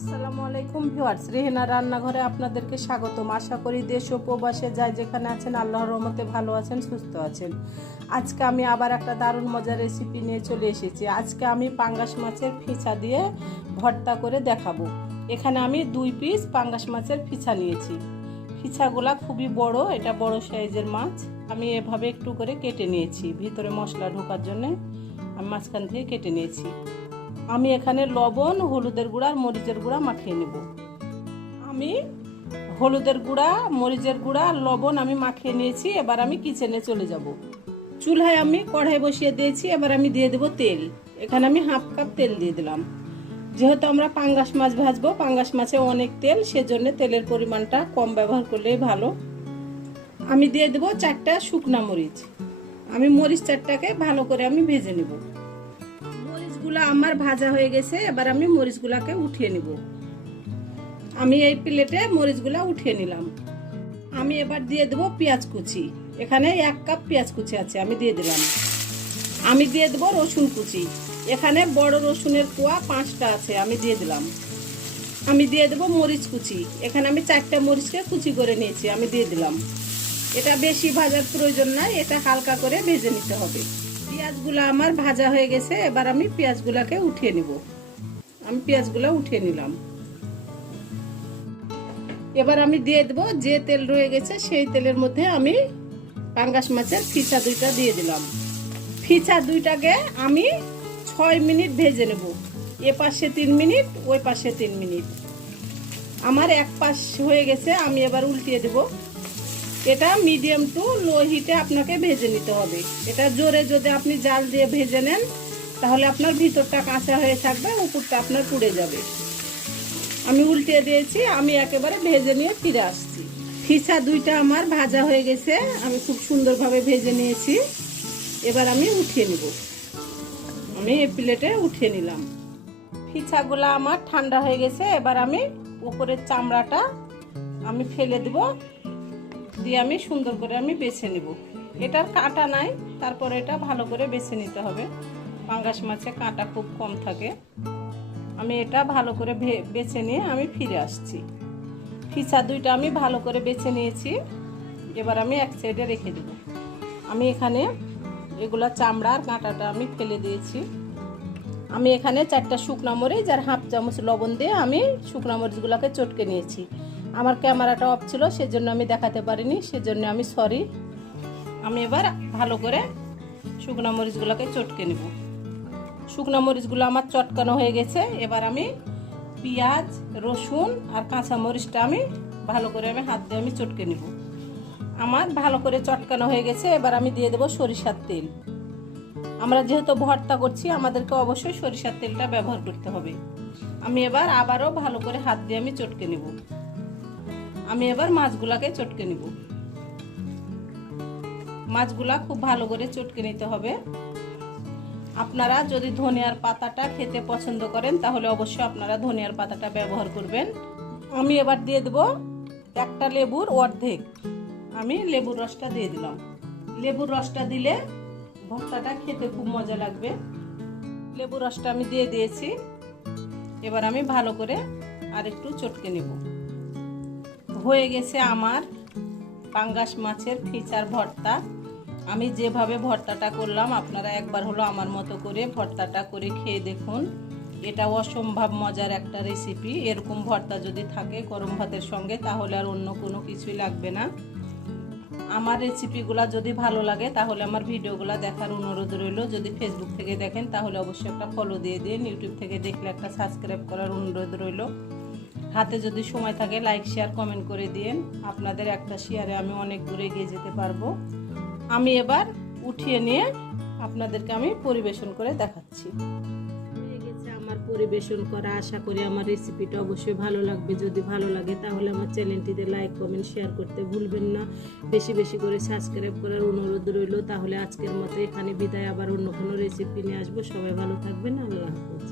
আসসালামু আলাইকুম ভিউয়ার্স, রেহেনার রান্নাঘরে আপনাদেরকে স্বাগতম। আশা করি দেশ ও প্রবাসে যাই যেখানে আছেন আল্লাহর রহমতে ভালো আছেন, সুস্থ আছেন। আজকে আমি আবার একটা দারুণ মজার রেসিপি নিয়ে চলে এসেছি। আজকে আমি পাঙ্গাস মাছের ফিচা দিয়ে ভর্তা করে দেখাবো। এখানে আমি 2 পিস পাঙ্গাস মাছের ফিচা নিয়েছি। ফিচাগুলা খুবই বড়, এটা বড় সাইজের মাছ। আমি এভাবে একটু করে কেটে নিয়েছি, ভিতরে মশলা ঢোকার জন্য আমি মাঝখান থেকে কেটে নিয়েছি। আমি এখানে লবণ, হলুদের গুঁড়া আর মরিচের গুঁড়া মাখিয়ে নেব। আমি হলুদের গুঁড়া, মরিচের গুঁড়া আর লবণ আমি মাখিয়ে নিয়েছি। এবার আমি কিচেনে চলে যাব। চুলায় আমি কড়াই বসিয়ে দিয়েছি। এবার আমি দিয়ে দেব তেল। এখানে আমি 1/2 কাপ তেল দিয়ে দিলাম। যেহেতু আমরা পাঙ্গাস মাছ ভাজবো, পাঙ্গাস মাছে অনেক তেল, সেজন্য তেলের পরিমাণটা কম ব্যবহার করলেই ভালো। আমি দিয়ে দেব 4টা শুকনা মরিচ। আমি মরিচ 4টাকে ভালো করে আমি ভেজে নেব। মরিচগুলো আমার ভাজা হয়ে গেছে। এবার আমি মরিচগুলোকে উঠিয়ে নিব। আমি এই প্লেটে মরিচগুলো উঠিয়ে নিলাম। আমি এবার দিয়ে দেব পেঁয়াজ কুচি। এখানে 1 কাপ পেঁয়াজ কুচি আছে, আমি দিয়ে দিলাম। আমি দিয়ে দেব রসুন কুচি। এখানে বড় রসুনের কোয়া 5টা আছে, আমি দিয়ে দিলাম। আমি দিয়ে দেব মরিচ কুচি। এখানে আমি 4টা মরিচকে কুচি করে নিয়েছি, আমি দিয়ে দিলাম। এটা বেশি ভাজার প্রয়োজন নাই, এটা হালকা করে ভেজে নিতে হবে। পেঁয়াজগুলো আমার ভাজা হয়ে গেছে। এবার আমি পেঁয়াজগুলোকে উঠিয়ে নিব। আমি পেঁয়াজগুলো উঠিয়ে নিলাম। এবার আমি দিয়ে দেব যে তেল রয়ে গেছে সেই তেলের মধ্যে আমি পাঙ্গাস মাছের ফিচা 2টা দিয়ে দিলাম। ফিচা 2টাকে আমি 6 মিনিট ভেজে নেব। এ পাশে 3 মিনিট, ওই পাশে 3 মিনিট। আমার এক পাশ হয়ে গেছে, আমি এবার উল্টিয়ে দেব। এটা মিডিয়াম টু লো হিটে আপনাকে ভেজে নিতে হবে। এটা জোরে যদি আপনি জাল দিয়ে ভেজে নেন তাহলে আপনার ভিতরটা কাঁচা হয়ে থাকবে, উপরটা আপনার পুড়ে যাবে। আমি উল্টিয়ে দিয়েছি। আমি একেবারে ভেজে নিয়ে ফিরে আসছি। ফিচা 2টা আমার ভাজা হয়ে গেছে, আমি খুব সুন্দরভাবে ভেজে নিয়েছি। এবার আমি উঠিয়ে নিব। আমি এই প্লেটে উঠিয়ে নিলাম। ফিচাগুলো আমার ঠান্ডা হয়ে গেছে। এবার আমি উপরের চামড়াটা আমি ফেলে দেব, দিয়ে আমি সুন্দর করে আমি বেছে নেব। এটার কাঁটা নাই, তারপরে এটা ভালো করে বেছে নিতে হবে। পাঙ্গাস মাছে কাঁটা খুব কম থাকে। আমি এটা ভালো করে বেছে নিয়ে আমি ফিরে আসছি। ফিচা 2টা আমি ভালো করে বেছে নিয়েছি। এবার আমি এক সাইডে রেখে দেব। আমি এখানে এগুলা চামড়া আর কাঁটাটা আমি ফেলে দিয়েছি। আমি এখানে 4টা শুকনা মরিচ আর 1/2 চামচ লবণ দিয়ে আমি শুকনা মরিচগুলোকে চটকে নিয়েছি। আমার ক্যামেরাটা অফ ছিল, সেজন্য আমি দেখাতে পারিনি, সেজন্য আমি সরি। আমি এবার ভালো করে শুকনা মরিচগুলোকে চটকে নেব। শুকনা মরিচগুলো আমার চটকানো হয়ে গেছে। এবার আমি পেঁয়াজ, রসুন আর কাঁচা মরিচটা আমি ভালো করে আমি হাত দিয়ে আমি চটকে নেব। আমার ভালো করে চটকানো হয়ে গেছে। এবার আমি দিয়ে দেব সরিষার তেল। আমরা যেহেতু ভর্তা করছি, আমাদেরকে অবশ্যই সরিষার তেলটা ব্যবহার করতে হবে। আমি এবার আবারও ভালো করে হাত দিয়ে আমি চটকে নেব। আমি এবার মাছগুলাকে চটকে নিব। মাছগুলা খুব ভালো করে চটকে নিতে হবে। আপনারা যদি ধনিয়ার পাতাটা খেতে পছন্দ করেন তাহলে অবশ্যই আপনারা ধনিয়ার পাতাটা ব্যবহার করবেন। আমি এবার দিয়ে দেব 1টা লেবুর অর্ধেক। আমি লেবুর রসটা দিয়ে দিলাম। লেবুর রসটা দিলে ভর্তাটা খেতে খুব মজা লাগবে। লেবুর রসটা আমি দিয়ে দিয়েছি। এবার আমি ভালো করে আর একটু চটকে নেব। হয়ে গেছে আমার পাঙ্গাস মাছের ফিচার ভর্তা। আমি যেভাবে ভর্তাটা করলাম আপনারা একবার হলো আমার মতো করে ভর্তাটা করে খেয়ে দেখুন। এটা অসম্ভব মজার একটা রেসিপি। এরকম ভর্তা যদি থাকে গরম ভাতের সঙ্গে তাহলে আর অন্য কোনো কিছুই লাগবে না। আমার রেসিপিগুলো যদি ভালো লাগে তাহলে আমার ভিডিওগুলো দেখার অনুরোধ রইল। যদি ফেসবুক থেকে দেখেন তাহলে অবশ্যই একটা ফলো দিয়ে দিন। ইউটিউব থেকে দেখলে একটা সাবস্ক্রাইব করার অনুরোধ রইল। হাতে যদি সময় থাকে লাইক, শেয়ার, কমেন্ট করে দিন। আপনাদের একটা শেয়ারে আমি অনেক দূরে এগিয়ে যেতে পারবো। আমি এবার উঠিয়ে নিয়ে আপনাদেরকে আমি পরিবেশন করে দেখাচ্ছি। হয়ে গেছে আমার পরিবেশন করা। আশা করি আমার রেসিপিটা অবশ্যই ভালো লাগবে। যদি ভালো লাগে তাহলে আমার চ্যানেলটিতে লাইক, কমেন্ট, শেয়ার করতে ভুলবেন না। বেশি বেশি করে সাবস্ক্রাইব করার অনুরোধ রইল। তাহলে আজকের মতো এখানে বিদায়। আবার অন্য কোনো রেসিপি নিয়ে আসবো। সবাই ভালো থাকবেন। আল্লাহ হাফেজ।